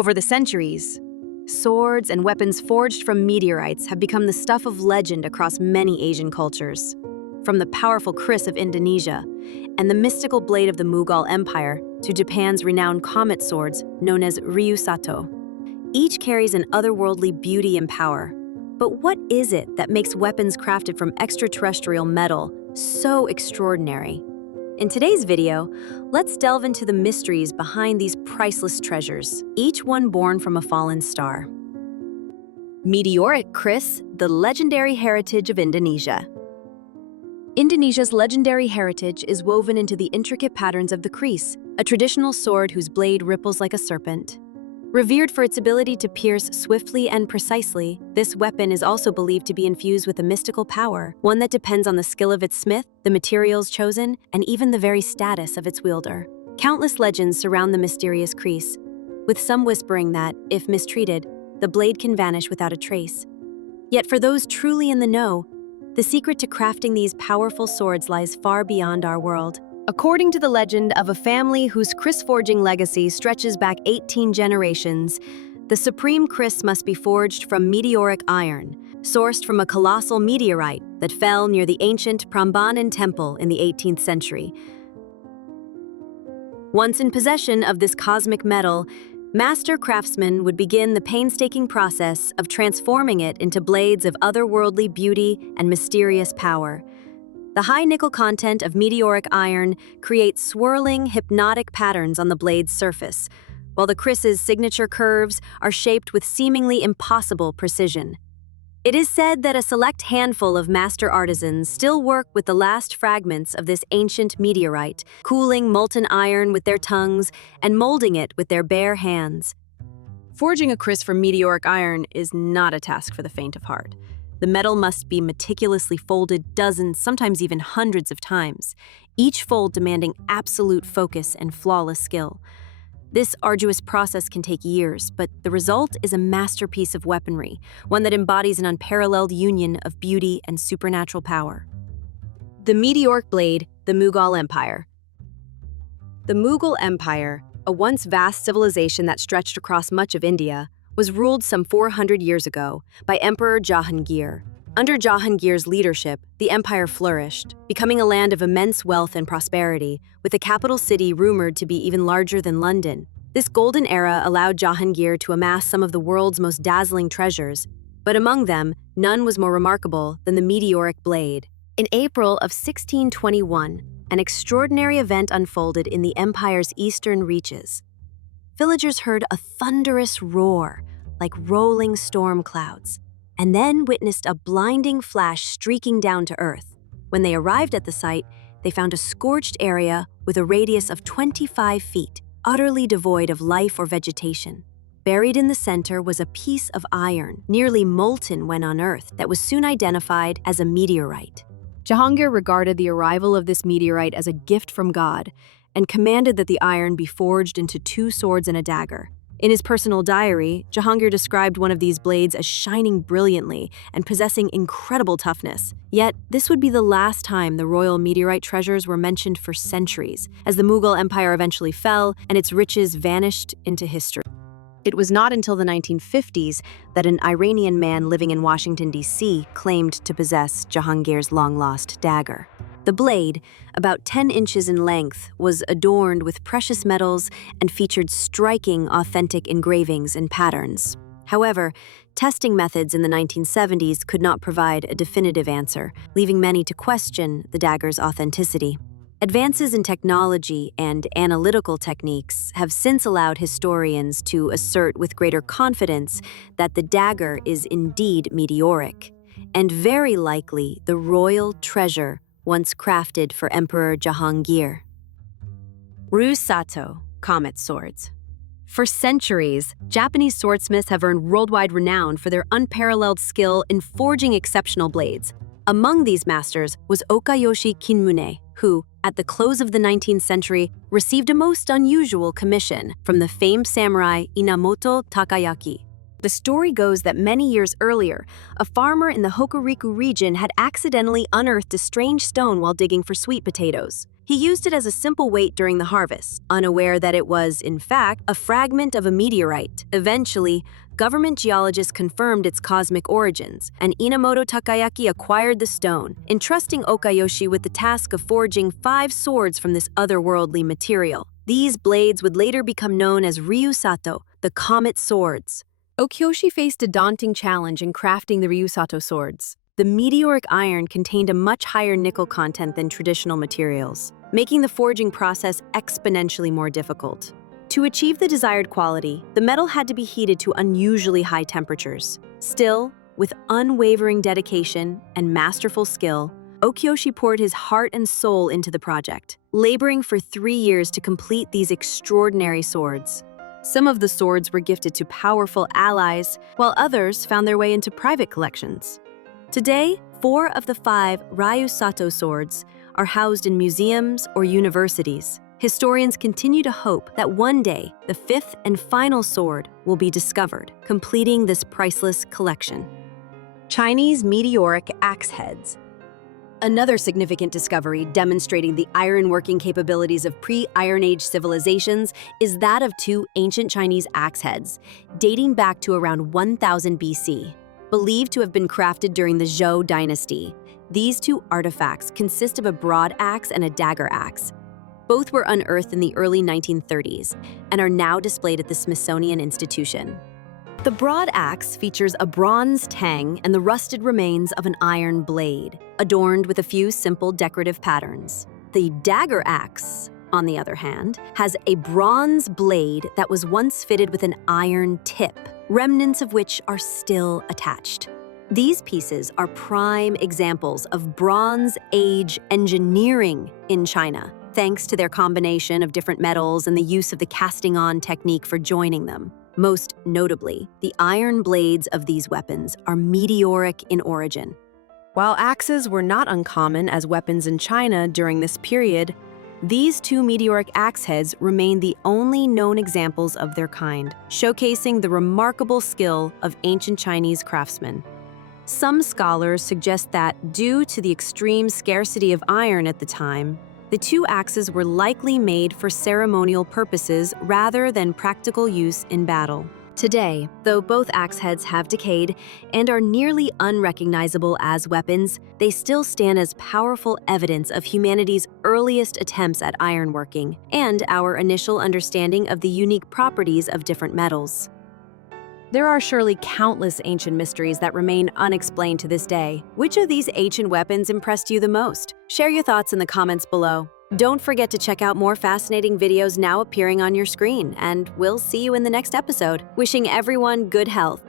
Over the centuries, swords and weapons forged from meteorites have become the stuff of legend across many Asian cultures. From the powerful Kris of Indonesia and the mystical blade of the Mughal Empire to Japan's renowned Comet Swords known as Sato. Each carries an otherworldly beauty and power. But what is it that makes weapons crafted from extraterrestrial metal so extraordinary? In today's video, let's delve into the mysteries behind these priceless treasures, each one born from a fallen star. Meteoric Kris, the legendary heritage of Indonesia. Indonesia's legendary heritage is woven into the intricate patterns of the kris, a traditional sword whose blade ripples like a serpent. Revered for its ability to pierce swiftly and precisely, this weapon is also believed to be infused with a mystical power, one that depends on the skill of its smith, the materials chosen, and even the very status of its wielder. Countless legends surround the mysterious kris, with some whispering that, if mistreated, the blade can vanish without a trace. Yet for those truly in the know, the secret to crafting these powerful swords lies far beyond our world. According to the legend of a family whose kris forging legacy stretches back 18 generations, the supreme kris must be forged from meteoric iron, sourced from a colossal meteorite that fell near the ancient Prambanan temple in the 18th century. Once in possession of this cosmic metal, master craftsmen would begin the painstaking process of transforming it into blades of otherworldly beauty and mysterious power. The high nickel content of meteoric iron creates swirling, hypnotic patterns on the blade's surface, while the kris's signature curves are shaped with seemingly impossible precision. It is said that a select handful of master artisans still work with the last fragments of this ancient meteorite, cooling molten iron with their tongues and molding it with their bare hands. Forging a kris from meteoric iron is not a task for the faint of heart. The metal must be meticulously folded dozens, sometimes even hundreds of times, each fold demanding absolute focus and flawless skill. This arduous process can take years, but the result is a masterpiece of weaponry, one that embodies an unparalleled union of beauty and supernatural power. The meteoric blade, the Mughal Empire. The Mughal Empire, a once vast civilization that stretched across much of India, was ruled some 400 years ago by Emperor Jahangir. Under Jahangir's leadership, the empire flourished, becoming a land of immense wealth and prosperity, with the capital city rumored to be even larger than London. This golden era allowed Jahangir to amass some of the world's most dazzling treasures, but among them, none was more remarkable than the meteoric blade. In April of 1621, an extraordinary event unfolded in the empire's eastern reaches. Villagers heard a thunderous roar, like rolling storm clouds, and then witnessed a blinding flash streaking down to earth. When they arrived at the site, they found a scorched area with a radius of 25 feet, utterly devoid of life or vegetation. Buried in the center was a piece of iron, nearly molten when unearthed, that was soon identified as a meteorite. Jahangir regarded the arrival of this meteorite as a gift from God, and commanded that the iron be forged into 2 swords and a dagger. In his personal diary, Jahangir described one of these blades as shining brilliantly and possessing incredible toughness. Yet, this would be the last time the royal meteorite treasures were mentioned for centuries, as the Mughal Empire eventually fell and its riches vanished into history. It was not until the 1950s that an Iranian man living in Washington, D.C. claimed to possess Jahangir's long-lost dagger. The blade, about 10 inches in length, was adorned with precious metals and featured striking, authentic engravings and patterns. However, testing methods in the 1970s could not provide a definitive answer, leaving many to question the dagger's authenticity. Advances in technology and analytical techniques have since allowed historians to assert with greater confidence that the dagger is indeed meteoric, and very likely the royal treasure once crafted for Emperor Jahangir. Sato, Comet Swords. For centuries, Japanese swordsmiths have earned worldwide renown for their unparalleled skill in forging exceptional blades. Among these masters was Okayoshi Kinmune, who, at the close of the 19th century, received a most unusual commission from the famed samurai Inamoto Takayaki. The story goes that many years earlier, a farmer in the Hokuriku region had accidentally unearthed a strange stone while digging for sweet potatoes. He used it as a simple weight during the harvest, unaware that it was, in fact, a fragment of a meteorite. Eventually, government geologists confirmed its cosmic origins, and Inamoto Takayaki acquired the stone, entrusting Okayoshi with the task of forging 5 swords from this otherworldly material. These blades would later become known as Sato, the Comet Swords. Okayoshi faced a daunting challenge in crafting the Sato swords. The meteoric iron contained a much higher nickel content than traditional materials, making the forging process exponentially more difficult. To achieve the desired quality, the metal had to be heated to unusually high temperatures. Still, with unwavering dedication and masterful skill, Okayoshi poured his heart and soul into the project, laboring for 3 years to complete these extraordinary swords. Some of the swords were gifted to powerful allies, while others found their way into private collections. Today, 4 of the 5 Sato swords are housed in museums or universities. Historians continue to hope that one day, the 5th and final sword will be discovered, completing this priceless collection. Chinese meteoric axe heads. Another significant discovery demonstrating the iron-working capabilities of pre-Iron Age civilizations is that of 2 ancient Chinese axe heads, dating back to around 1000 BC. Believed to have been crafted during the Zhou dynasty, these 2 artifacts consist of a broad axe and a dagger axe. Both were unearthed in the early 1930s and are now displayed at the Smithsonian Institution. The broad axe features a bronze tang and the rusted remains of an iron blade, adorned with a few simple decorative patterns. The dagger axe, on the other hand, has a bronze blade that was once fitted with an iron tip, remnants of which are still attached. These pieces are prime examples of Bronze Age engineering in China, thanks to their combination of different metals and the use of the casting-on technique for joining them. Most notably, the iron blades of these weapons are meteoric in origin. While axes were not uncommon as weapons in China during this period, these 2 meteoric axe heads remain the only known examples of their kind, showcasing the remarkable skill of ancient Chinese craftsmen. Some scholars suggest that, due to the extreme scarcity of iron at the time, the 2 axes were likely made for ceremonial purposes rather than practical use in battle. Today, though both axe heads have decayed and are nearly unrecognizable as weapons, they still stand as powerful evidence of humanity's earliest attempts at ironworking and our initial understanding of the unique properties of different metals. There are surely countless ancient mysteries that remain unexplained to this day. Which of these ancient weapons impressed you the most? Share your thoughts in the comments below. Don't forget to check out more fascinating videos now appearing on your screen, and we'll see you in the next episode. Wishing everyone good health.